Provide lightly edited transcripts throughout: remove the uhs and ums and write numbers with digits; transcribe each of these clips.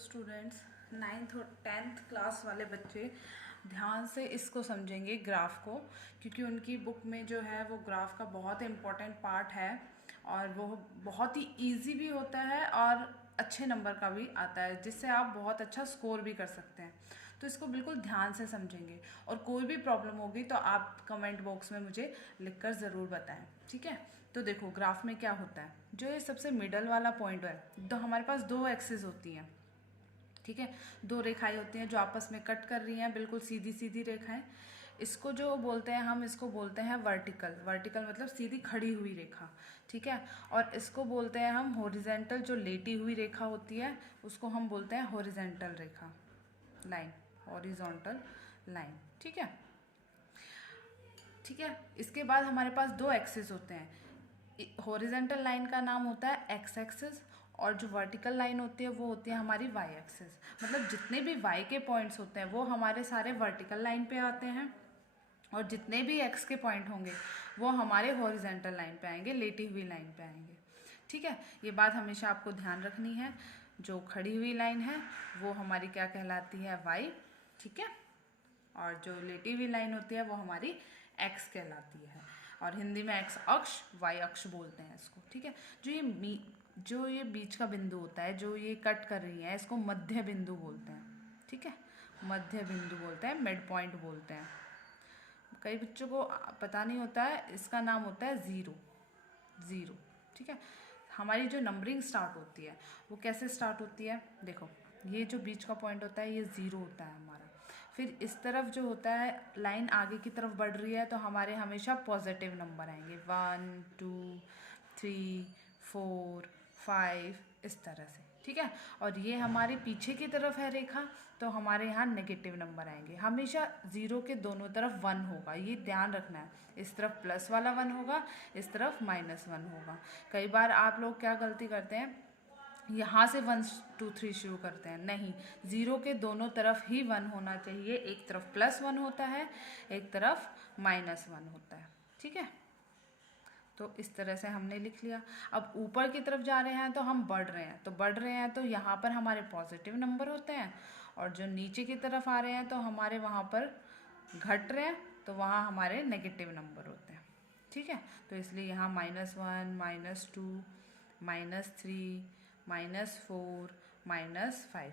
Students, 9th और 10th class वाले बच्चे ध्यान से इसको समझेंगे ग्राफ को, क्योंकि उनकी बुक में जो है वो ग्राफ का बहुत इम्पोर्टेंट पार्ट है और वो बहुत ही इजी भी होता है और अच्छे नंबर का भी आता है, जिससे आप बहुत अच्छा स्कोर भी कर सकते हैं। तो इसको बिल्कुल ध्यान से समझेंगे और कोई भी प्रॉब्लम होगी तो आप कमेंट बॉक्स में मुझे लिखकर ज़रूर बताएं, ठीक है। तो देखो ग्राफ में क्या होता है, जो ये सबसे मिडल वाला पॉइंट है, तो हमारे पास दो एक्सिस होती हैं, ठीक है। दो रेखाएं होती हैं जो आपस में कट कर रही हैं, बिल्कुल सीधी सीधी रेखाएं। इसको जो बोलते हैं, हम इसको बोलते हैं वर्टिकल। वर्टिकल मतलब सीधी खड़ी हुई रेखा, ठीक है। और इसको बोलते हैं हम हॉरिजॉन्टल, जो लेटी हुई रेखा होती है उसको हम बोलते हैं हॉरिजॉन्टल रेखा, लाइन, हॉरिजॉन्टल लाइन, ठीक है। ठीक है, इसके बाद हमारे पास दो एक्सिस होते हैं। हॉरिजॉन्टल लाइन का नाम होता है एक्स एक्सिस और जो वर्टिकल लाइन होती है वो होती है हमारी वाई एक्सिस। मतलब जितने भी वाई के पॉइंट्स होते हैं वो हमारे सारे वर्टिकल लाइन पे आते हैं और जितने भी एक्स के पॉइंट होंगे वो हमारे हॉरिजॉन्टल लाइन पे आएंगे, लेटी हुई लाइन पे आएंगे, ठीक है। ये बात हमेशा आपको ध्यान रखनी है। जो खड़ी हुई लाइन है वो हमारी क्या कहलाती है, वाई, ठीक है। और जो लेटी हुई लाइन होती है वो हमारी एक्स कहलाती है। और हिंदी में एक्स अक्ष, वाई अक्ष बोलते हैं इसको, ठीक है। जो ये बीच का बिंदु होता है, जो ये कट कर रही है, इसको मध्य बिंदु बोलते हैं, ठीक है। मध्य बिंदु बोलते हैं, मिड पॉइंट बोलते हैं। कई बच्चों को पता नहीं होता है, इसका नाम होता है ज़ीरो। ज़ीरो, ठीक है। हमारी जो नंबरिंग स्टार्ट होती है वो कैसे स्टार्ट होती है, देखो ये जो बीच का पॉइंट होता है ये ज़ीरो होता है हमारा। फिर इस तरफ जो होता है लाइन आगे की तरफ बढ़ रही है तो हमारे हमेशा पॉजिटिव नंबर आएंगे, 1 2 3 4 5 इस तरह से, ठीक है। और ये हमारे पीछे की तरफ है रेखा तो हमारे यहाँ नेगेटिव नंबर आएंगे। हमेशा ज़ीरो के दोनों तरफ 1 होगा, ये ध्यान रखना है। इस तरफ प्लस वाला 1 होगा, इस तरफ -1 होगा। कई बार आप लोग क्या गलती करते हैं, यहाँ से 1 2 3 शुरू करते हैं, नहीं, ज़ीरो के दोनों तरफ ही 1 होना चाहिए। एक तरफ +1 होता है, एक तरफ -1 होता है, ठीक है। तो इस तरह से हमने लिख लिया। अब ऊपर की तरफ जा रहे हैं तो हम बढ़ रहे हैं, तो यहाँ पर हमारे पॉजिटिव नंबर होते हैं और जो नीचे की तरफ आ रहे हैं तो हमारे वहाँ पर घट रहे हैं तो वहाँ हमारे नेगेटिव नंबर होते हैं, ठीक है। तो इसलिए यहाँ -1 -2 -3 -4 -5,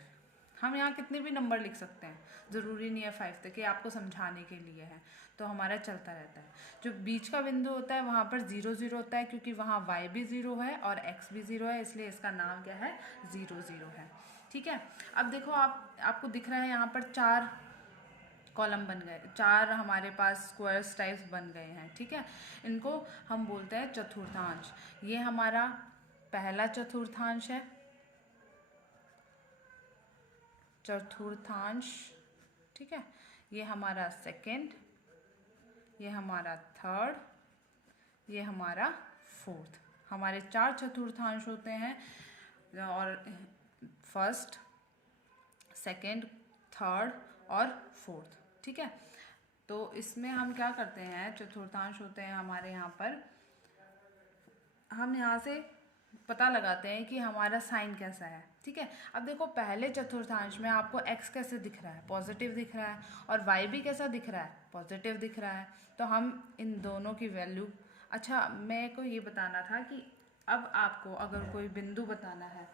हम यहाँ कितने भी नंबर लिख सकते हैं, ज़रूरी नहीं है 5 तक, ये आपको समझाने के लिए है। तो हमारा चलता रहता है। जो बीच का बिंदु होता है वहाँ पर 0 0 होता है, क्योंकि वहाँ y भी 0 है और x भी 0 है, इसलिए इसका नाम क्या है, 0 0 है, ठीक है। अब देखो आपको दिख रहा है यहाँ पर 4 कॉलम बन गए, 4 हमारे पास स्क्वायर्स टाइप्स बन गए हैं, ठीक है। इनको हम बोलते हैं चतुर्थांश। ये हमारा पहला चतुर्थांश है, चतुर्थांश, ठीक है। ये हमारा सेकंड, ये हमारा थर्ड, ये हमारा फोर्थ। हमारे 4 चतुर्थांश होते हैं और फर्स्ट, सेकंड, थर्ड और फोर्थ, ठीक है। तो इसमें हम क्या करते हैं, चतुर्थांश होते हैं हमारे यहाँ पर, हम यहाँ से पता लगाते हैं कि हमारा साइन कैसा है, ठीक है। अब देखो पहले चतुर्थांश में आपको x कैसे दिख रहा है, पॉजिटिव दिख रहा है, और y भी कैसा दिख रहा है, पॉजिटिव दिख रहा है। तो हम इन दोनों की वैल्यू, अच्छा मेरे को ये बताना था कि अब आपको अगर कोई बिंदु बताना है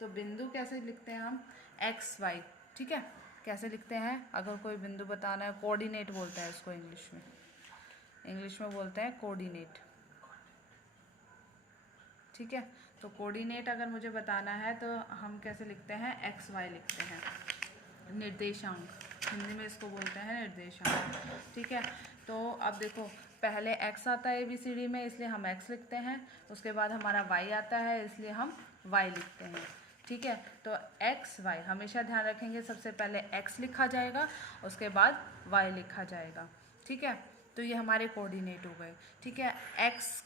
तो बिंदु कैसे लिखते हैं हम, x y, ठीक है। कैसे लिखते हैं, अगर कोई बिंदु बताना है, कोऑर्डिनेट बोलते हैं इसको इंग्लिश में बोलते हैं कोऑर्डिनेट, ठीक है। तो कोऑर्डिनेट अगर मुझे बताना है तो हम कैसे लिखते हैं, एक्स वाई लिखते हैं, निर्देशांक, हिंदी में इसको बोलते हैं निर्देशांक, ठीक है। तो अब देखो पहले x आता है ABCD में, इसलिए हम x लिखते हैं, उसके बाद हमारा y आता है इसलिए हम y लिखते हैं, ठीक है। तो x y हमेशा ध्यान रखेंगे, सबसे पहले x लिखा जाएगा, उसके बाद y लिखा जाएगा, ठीक है। तो ये हमारे कोऑर्डिनेट हो गए, ठीक है। x,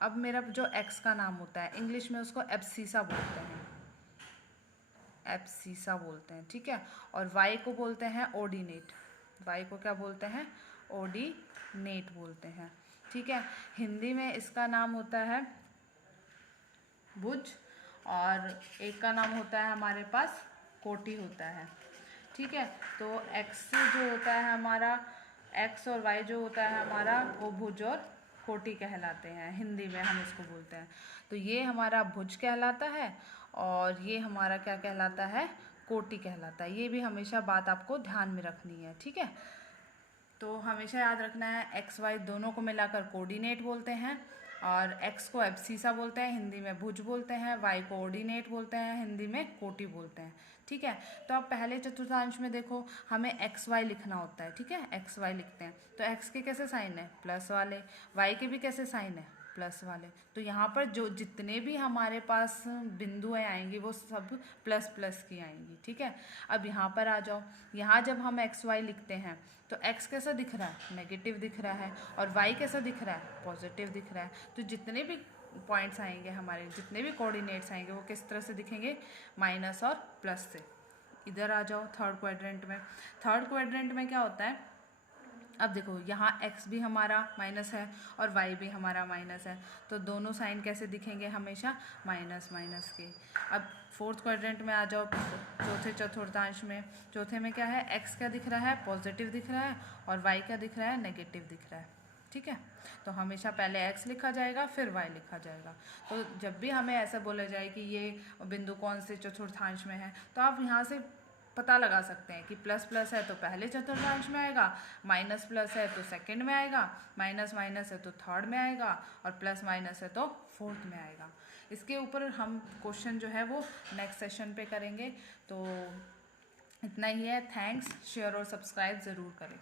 अब मेरा जो x का नाम होता है इंग्लिश में उसको एब्सिसा बोलते हैं, एब्सिसा बोलते हैं, ठीक है। और y को बोलते हैं ऑर्डिनेट, y को क्या बोलते हैं, ऑर्डिनेट बोलते हैं, ठीक है। हिंदी में इसका नाम होता है भुज और एक का नाम होता है हमारे पास कोटि होता है। ठीक है, तो x जो होता है हमारा, x और y जो होता है हमारा, वो भुज और कोटि कहलाते हैं, हिंदी में हम इसको बोलते हैं। तो ये हमारा भुज कहलाता है और ये हमारा क्या कहलाता है, कोटि कहलाता है। ये भी हमेशा बात आपको ध्यान में रखनी है। ठीक है, तो हमेशा याद रखना है एक्स वाई दोनों को मिलाकर कोऑर्डिनेट बोलते हैं, और x को एब्सीसा बोलते हैं, हिंदी में भुज बोलते हैं, y को ऑर्डिनेट बोलते हैं, हिंदी में कोटि बोलते हैं। ठीक है, तो अब पहले चतुर्थांश में देखो हमें एक्स वाई लिखना होता है। ठीक है, एक्स वाई लिखते हैं तो x के कैसे साइन है, प्लस वाले, y के भी कैसे साइन है, प्लस वाले। तो यहाँ पर जो जितने भी हमारे पास बिंदुएं आएंगी वो सब प्लस प्लस की आएंगी। ठीक है, अब यहाँ पर आ जाओ, यहाँ जब हम एक्स वाई लिखते हैं तो x कैसा दिख रहा है, नेगेटिव दिख रहा है, और y कैसा दिख रहा है, पॉजिटिव दिख रहा है। तो जितने भी पॉइंट्स आएंगे हमारे, जितने भी कोऑर्डिनेट्स आएंगे वो किस तरह से दिखेंगे, माइनस और प्लस से। इधर आ जाओ थर्ड क्वाड्रेंट में। थर्ड क्वाड्रेंट में क्या होता है, अब देखो यहाँ x भी हमारा माइनस है और y भी हमारा माइनस है, तो दोनों साइन कैसे दिखेंगे, हमेशा माइनस माइनस के। अब फोर्थ क्वाड्रेंट में आ जाओ, चौथे चतुर्थांश में। चौथे में क्या है, x क्या दिख रहा है, पॉजिटिव दिख रहा है, और y क्या दिख रहा है, नेगेटिव दिख रहा है। ठीक है, तो हमेशा पहले x लिखा जाएगा फिर y लिखा जाएगा। तो जब भी हमें ऐसा बोला जाए कि ये बिंदु कौन से चतुर्थांश में है, तो आप यहाँ से पता लगा सकते हैं कि प्लस प्लस है तो पहले चतुर्थांश में आएगा, माइनस प्लस है तो सेकंड में आएगा, माइनस माइनस है तो थर्ड में आएगा, और प्लस माइनस है तो फोर्थ में आएगा। इसके ऊपर हम क्वेश्चन जो है वो नेक्स्ट सेशन पे करेंगे। तो इतना ही है। थैंक्स, शेयर और सब्सक्राइब ज़रूर करें।